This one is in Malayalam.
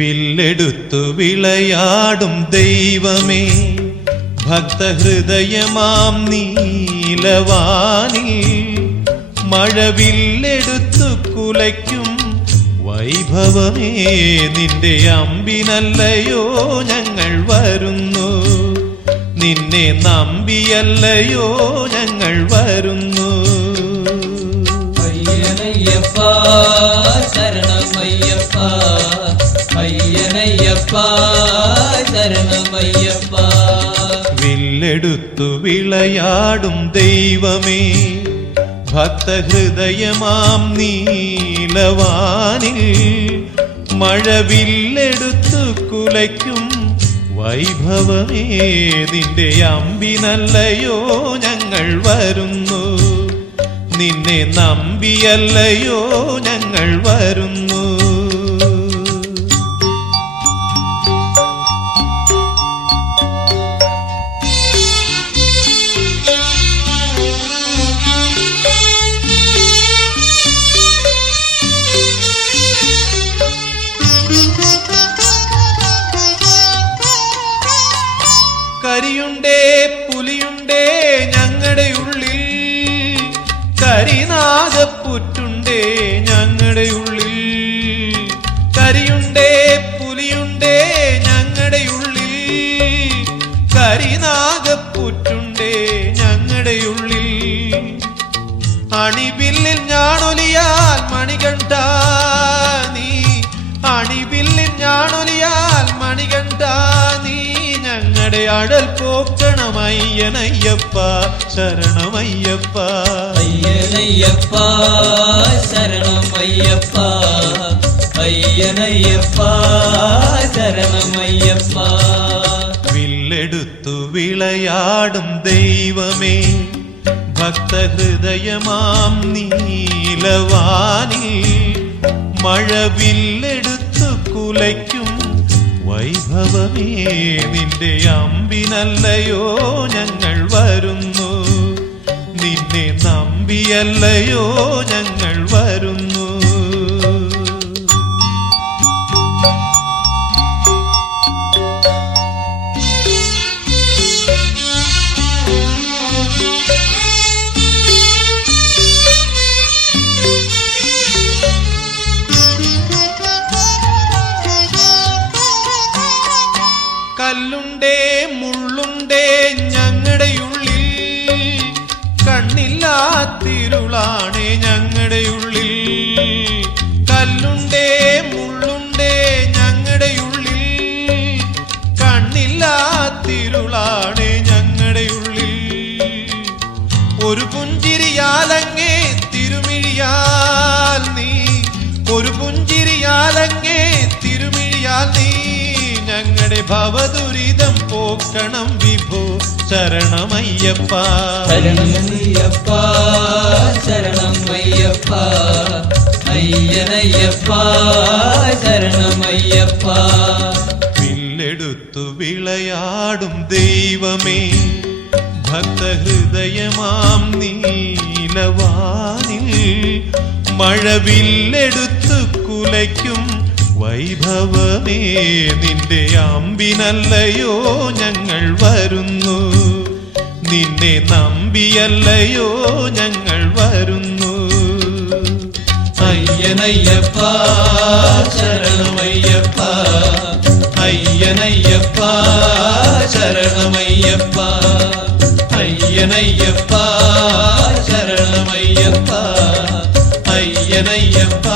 വില്ലെടുത്തു വിളയാടും ദൈവമേ, ഭക്തഹൃദയമാം നീലവാനിൽ മഴവില്ലെടുത്തു കുലയ്ക്കും വൈഭവമേ, നിന്റെ അമ്പിനല്ലയോ ഞങ്ങൾ വരുന്നു, നിന്നെ നമ്പിയല്ലയോ ഞങ്ങൾ വരുന്നു. അയ്യനയ്യപ്പ ശരണമയ്യപ്പ, അയ്യനയ്യപ്പ ശരണമയ്യപ്പ. വില്ലെടുത്തു വിളയാടും ദൈവമേ, ഭക്തഹൃദയമാം നീലവാനിൽ മഴവില്ലെടുത്തു കുലയ്ക്കും വൈഭവമേ, നിന്റെ അമ്പിനല്ലയോ ഞങ്ങൾ വരുന്നു, നിന്നെ നമ്പിയല്ലയോ ഞങ്ങൾ വരുന്നു. കരിയുണ്ടേ പുലിയുണ്ടേ ഞങ്ങളുടെ ഉള്ളിൽ, കരിനാഗപ്പുറ്റുണ്ടേ ഞങ്ങളുടെ ഉള്ളിൽ, കരിയുണ്ടേ പുലിയുണ്ടേ ഞങ്ങളുടെ ഉള്ളിൽ, കരിനാഗപ്പുറ്റുണ്ടേ ഞങ്ങളുടെ ഉള്ളിൽ. അണിവില്ലിൽ ഞാണൊലിയാൽ മണികണ്ഠ നീ, അണിവില്ലിൽ ഞാണൊലിയാൽ മണികണ്ഠ നീ, ഞങ്ങളുടെ അടൽ പോക്കണമയ്യനയ്യപ്പ ശരണമയ്യപ്പ. അയ്യനയ്യപ്പ ശരണമയ്യപ്പ, അയ്യനയ്യപ്പ ശരണമയ്യപ്പ. വില്ലെടുത്തു വിളയാടും ദൈവമേ, ഭക്തഹൃദയമാം നീലവാനിൽ മഴവില്ലെടുത്തു കുലയ്ക്കും വൈഭവമേ, നിന്റെ അമ്പിനല്ലയോ ഞങ്ങൾ വരുന്നു, നിന്നെ നമ്പിയല്ലയോ ഞങ്ങൾ വരുന്നു. കല്ലുണ്ടേ മുള്ളുണ്ടേ ഞങ്ങളുടെ ഉള്ളിൽ, കണ്ണില്ലാത്തിരുളാണേ ഞങ്ങളുടെ ഉള്ളിൽ, കല്ലുണ്ടേ മുള്ളുണ്ടേ ഞങ്ങളുടെ ഉള്ളിൽ, കണ്ണില്ലാത്തിരുളാണേ ഞങ്ങളുടെ ഉള്ളിൽ. ഒരു പുഞ്ചിരിയാലങ്ങേ തിരുമിഴിയാൽ നീ, ഒരു പുഞ്ചിരിയാലങ്ങേ തിരുമിഴിയാൽ നീ, ഞങ്ങളുടെ ഭവദുരിതം പോക്കണം വിഭോ ശരണമയ്യപ്പ. ശരണമയ്യപ്പ ശരണമയ്യപ്പ, അയ്യനയ്യപ്പ ശരണമയ്യപ്പ. വില്ലെടുത്തു വിളയാടും ദൈവമേ, ഭക്തഹൃദയമാം നീലവാനിൽ മഴവില്ലെടുത്തു കുലയ്ക്കും വൈഭവമേ, നിന്റെ അമ്പിനല്ലയോ ഞങ്ങൾ വരുന്നു, നിന്നെ നമ്പിയല്ലയോ ഞങ്ങൾ വരുന്നു. അയ്യനയ്യപ്പ ശരണമയ്യപ്പ, അയ്യനയ്യപ്പ ശരണമയ്യപ്പ, അയ്യനയ്യപ്പ ശരണമയ്യപ്പ, അയ്യനയ്യപ്പ